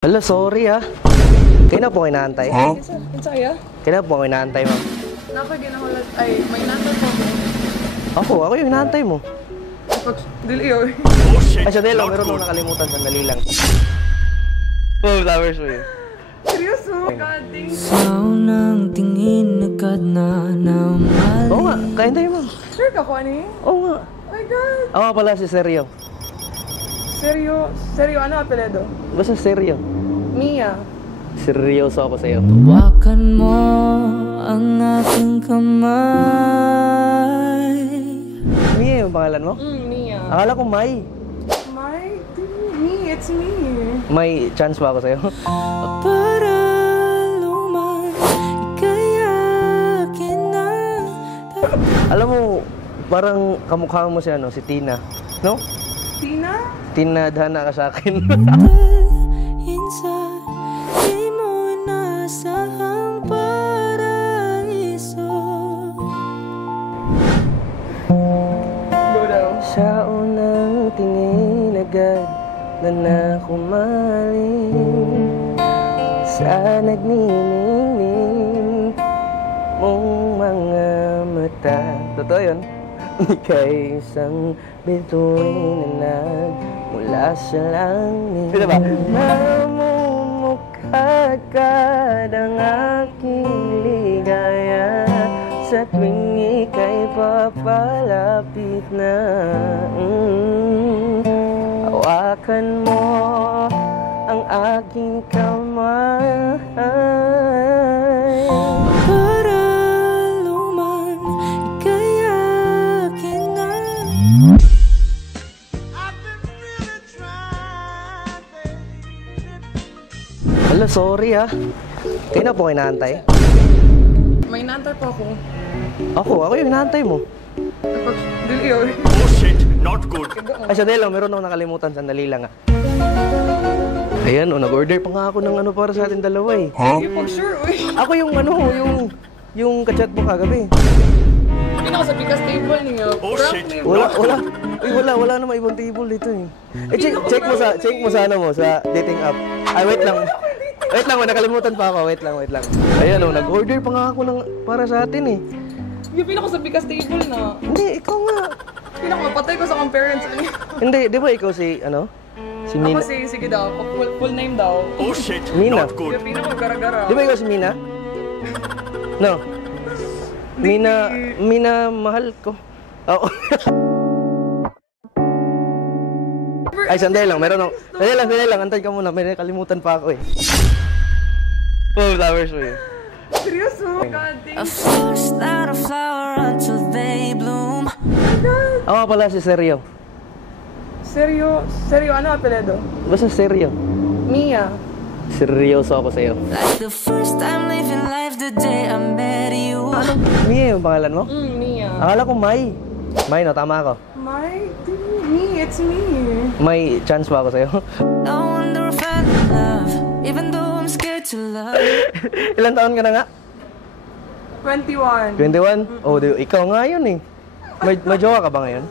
Hala, sorry ah. Kaya na po kinaantay? Huh? Saya? Kaya na po kinaantay, ma'am? Napaginahulat ay may nantay po. Ako yung hinaantay mo. Dili yun. Ay, sandali lang, meron akong nakalimutan, sandali lang. Oh, flowers mo yun. Seryoso? God, thank you. Saunang tingin agad na naman. Oo nga, kaintay mo. Sure ka ko, ani? Oo nga. Oh my God. Ako nga pala si Seryo. Seryo, ano apelyido? Basta Seryo. Mia. Seryoso ako sa'yo. Hawakan mo ang aking kamay. Mia yung pangalan mo? Mia. Akala ko May. Me, it's me. May chance ba ako sa'yo? Para luman, ikayakin na. Alam mo, parang kamukha mo si, si Tina. No? Tina? Tinadhana ka sa akin. Insan, di mo nasahang paraiso. Go daw. Sa unang tingin agad na nakumaling sa nagniningning mong mga mata. Totoo yun? Ika'y isang bituin na nagmula sa langit. Pwede ba? Namumukha agad ang aking ligaya sa tuwing ika'y papalapit na. Hawakan mo ang aking kamay. Para luman, ikayakin na. Hala, sorry ah. Kaya na po kinaantay? May nantay po ako. Ako yung hinaantay mo. Dili yun. Oh shit, not good. Ay, sandali lang, meron akong nakalimutan, sandali lang ah. Ayan, nag-order pa nga ako ng ano para sa ating dalawa eh. Huh? Sige po, sure, uy. Ako yung yung kachat mo kagabi. Pinakasabi ka stable niyo. Oh, shit. Wala namang ibang table dito eh. Check mo sa ano mo, sa dating app. Ay, wait lang, nakalimutan pa ako, wait lang. Ayan nag-order pa nga ako ng para sa atin eh. Yung pinakasabi ka stable na. Hindi, ikaw nga. Pinakamapatay ko sa akong parents. Hindi, di ba ikaw si, si Mina? Ako sige daw, full name daw. Oh shit, Mina. not good. Yung pinakagara-gara. Di ba ikaw si Mina? No. Mina, mahal ko. Oo. Ay, sandali lang, sandali lang, antay ka muna, may nakalimutan pa ako eh. Oh, flowers mo yun. Seryoso? God, thank A you. force not a flower until they bloom. Ako nga pala si Seryo. Seryo, ano apelyido? Basta Seryo. Mia. Seryoso ako sa'yo. Like the first time living life the day I met you. Mia yung pangalan mo? Mia. Akala ko May. May, no? Tama ako. Me, it's me. May chance ba ako sa'yo? I wonder if I'm in love, even though I'm scared to love. Ilan taon ka na nga? 21. 21? Oh, ikaw nga yun eh. May jowa ka ba ngayon?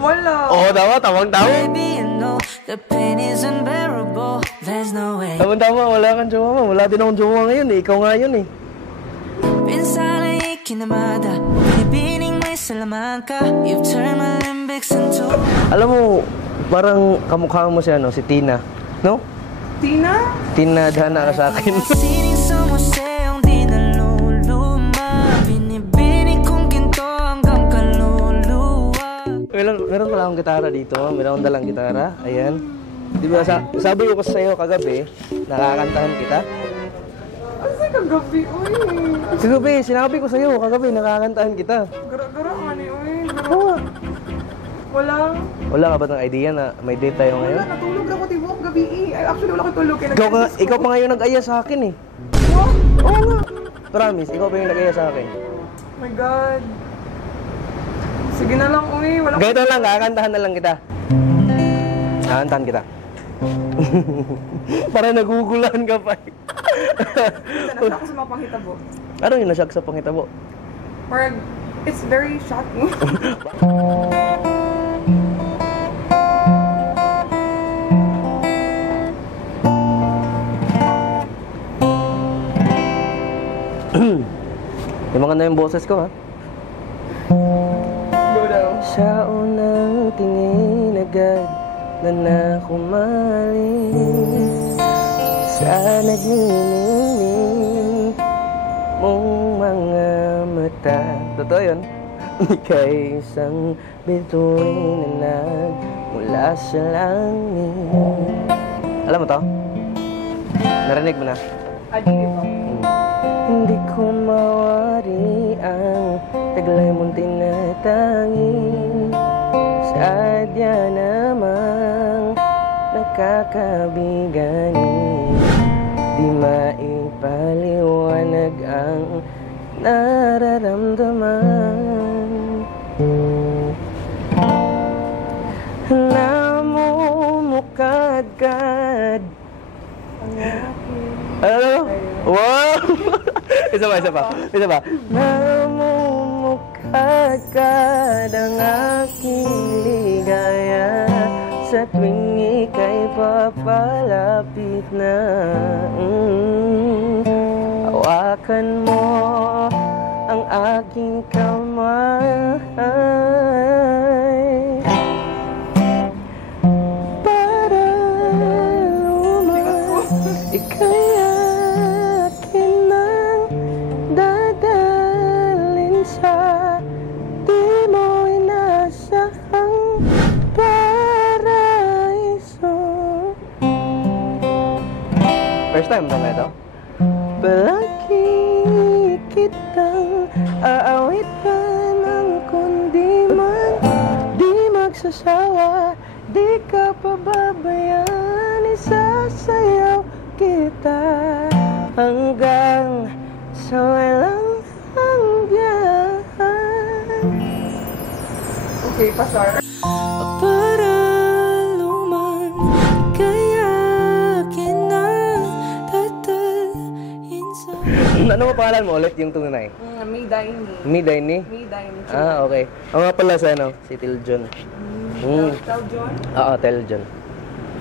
Wala. Oo, tawang tama. Baby, you know the pain is unbearable. There's no way. Tama, wala kang jowa mo. Wala din akong jowa ngayon eh. Ikaw nga yun eh. Pinsala ikinamada, binibining may Salamanca. You've turned my limbics into. Alam mo, parang kamukha mo si si Tina. No? Tina? Tinadhana ka sa akin. Sining sa museong di naluluma. Binibining kong ginto hanggang kaluluwa. Meron pala akong gitara dito. Meron akong dalang gitara. Ayan. Di ba, sabi ko sa'yo kagabi, nakakantahan kita. Ano sa kagabi, uy? Kagabi, sinabi ko sa'yo, kagabi, nakakantahan kita. Gara-gara ka ni, uy. Oo. Wala Wala ka ba ng idea na may date tayo ngayon? Wala, natulog ako tibuok gabi eh. Ay, actually, wala ko tulog. Ikaw pa ngayon nag-aya sa akin eh. What? Oo nga. Promise, ikaw pa yung nag-aya sa akin. Oh my God. Sige na lang, uy. Wala Ganito lang, kakantahan na lang kita. Kakantahan kita. Para nagugulan ka pa eh. Nasa ako sa mga panghitabo. Ano yung nasyak sa pangitabo? Parang, it's very shocking. maganda yung boses ko, ha? Go daw. Sa unang tingin agad na nakumaling sa naglilingning mong mga mata. Totoo yun? Ika'y isang bituin na nagmula sa langit. Alam mo to? Narinig mo na? Adi, di ba? Hindi ko mawari ang taglay mong tinatangi. Sadya namang nakakabigani. Di maipaliwanag ang nararamdaman. Namumukadkad. Ano? Wow! Isa pa. Namumukadkad ang aking ligaya sa tuwing ika'y papalapit na. Hawakan mo ang aking kamay para lumang ika'y akin nang dadalhin sa di mo inasahang paraiso. First time ba ito? Palagi kitang aawitan ng kundi man di magsasawa, di ka pababayaan, isasayaw kita hanggang sa walang hanggan. Okay, pasar. Para lumang kaya kinatatalhin sa Ano mo pangalan mo ulit yung tunay? Midaini. Midaini? Midaini. Ah, okay. Ako nga pala sa ano, si Tiljon. Tell John. Oo, Tiljon.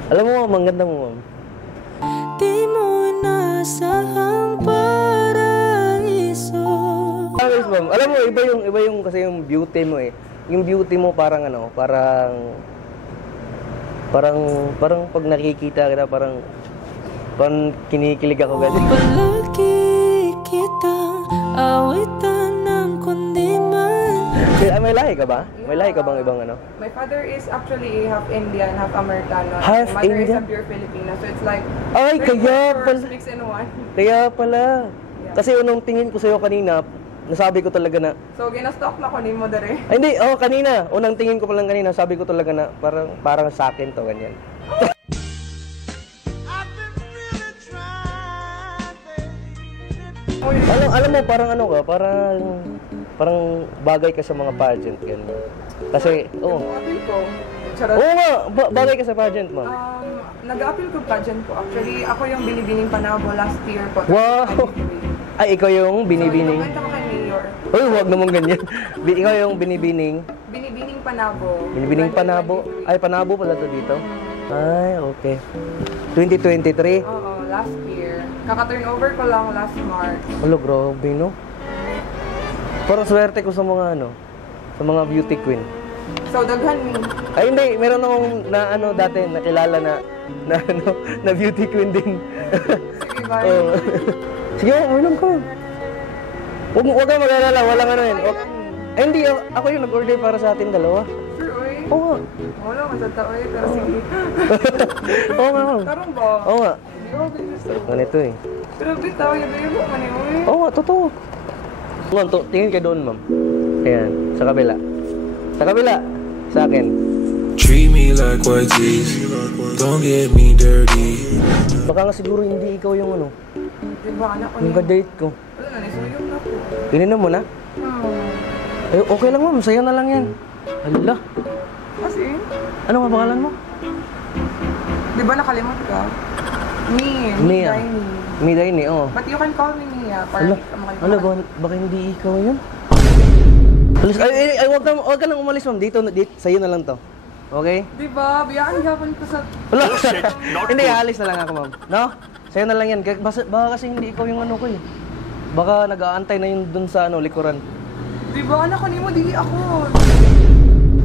Alam mo, maganda mo, ma'am. di mo nasahang paraiso. Ayos, ma'am. Alam mo, iba yung kasi yung beauty mo eh. Yung beauty mo parang ano, parang pag nakikita kita, parang kinikilig ako ganyan. Palagi kitang awitan ng kundi man. May lahi ka ba? May lahi ka bang ibang ano? My father is actually half Indian, half Americano. Half My mother Indian? is a pure Filipina. So it's like Ay, three kaya cultures pala. mixed in one. Kaya pala. Kasi unang tingin ko sa'yo kanina, nasabi ko talaga na, So gina-stalk na ko ni mo dere. ay hindi, kanina. Unang tingin ko pa lang kanina, sabi ko talaga na parang sa akin to, ganyan. alam mo, parang ano ka, parang bagay ka sa mga pageant, ganyan. Kasi, Nag-appeal ko. Charot. Oo nga, bagay ka sa pageant, ma'am. Nag-appeal ko pageant ko. Actually, ako yung binibining panabo last year po. Wow! Ay, ikaw yung binibining. So, ko kay Mayor. Uy, huwag naman ganyan. Ikaw yung binibining. Binibining panabo. Binibining panabo. Ay, panabo pala to dito. Ay, okay. 2023. Oo, last year. Kaka-turnover ko lang last March. Alo, grabe, no? Parang swerte ko sa mga ano, sa mga beauty queen. So, daghan mi. Ay, hindi. Meron akong dati nakilala na beauty queen din. Sige, bye. Oo. Sige, uminom ko. Huwag kang mag-alala, walang ano yun. Ay, hindi. Ako yung nag-order para sa atin dalawa. Sure, oy. Oo nga. Wala, masata, oy. Pero sige. Oo nga, ma'am. Karong ba? Oo nga. Hindi ako gusto. Ganito eh. Pero bitaw, yung mo man eh, oy. Oo nga, totoo. Ma'am, tingin kayo doon, ma'am. Ayan, sa kabila. Sa kabila. Sa akin. Treat me like white tees, don't get me dirty. Baka nga siguro hindi ikaw yung ano, Diba, anak ko yung niya. ka-date ko. Wala na, nisuyong na po. Ininom mo na? Eh, okay lang, ma'am. Saya na lang yan. Hala. Kasi, Ano nga pangalan mo? di ba nakalimot ka? Mia. Midaini. Midaini, oo. But you can call me Mia. Para Hala. hindi ka makalimutan. Hala, baka hindi ikaw yun? Alis, ay, wag ka nang umalis, ma'am. Dito, sa'yo na lang to. Okay? Di ba? Biyaan gapon ko sa... Wala. Bullshit, not Hindi, good. alis na lang ako, ma'am. No? Sa'yo na lang yan. Baka kasi hindi ikaw yung ano ko eh. Baka nag-aantay na yun dun sa likuran. Di ba anak ko mo, di ako.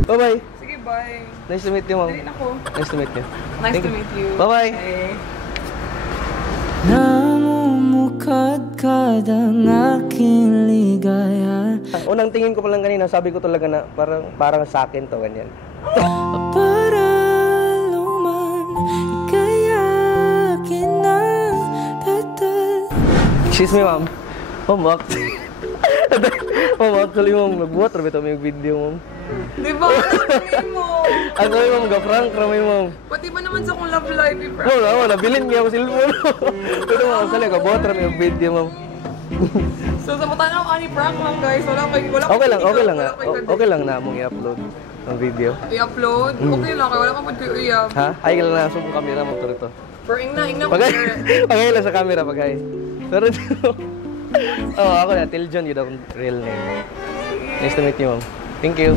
Bye-bye. Sige, bye. Nice to meet you, ma'am. Dali na ako. Nice to meet you. Nice Thank to you. meet you. Bye-bye. Bye. Namumukadkad ang aking ligaya. Unang tingin ko pa lang kanina, sabi ko talaga na parang sa akin to, ganyan. Para luman, ika'y akin na tatal. Excuse me, ma'am. Ma'am, ma'am, actually, ma'am, nagbuhat rin ito may video, ma'am. Di ba anak mo? Ano yun, ma'am, ga-prank ramay, ma'am. Pati ba naman sa kong love life, eh, Ma'am, ako, nabilin niya ako cellphone. Pero, ma'am, actually, nagbuhat rin yung video, ma'am. So sa mata na ako ani prank lang guys. Wala Okay lang, okay lang, wala okay lang na mong i-upload ang video. I-upload? Okay lang, kaya wala kang pag-i-up. Ha? Ay, kailan na sa camera mo to. Pero ingna mo Pagay, sir. pagay lang sa camera, pagay. Pero, ako na, Till John, yun akong real name. Nice to meet you, ma'am. Thank you.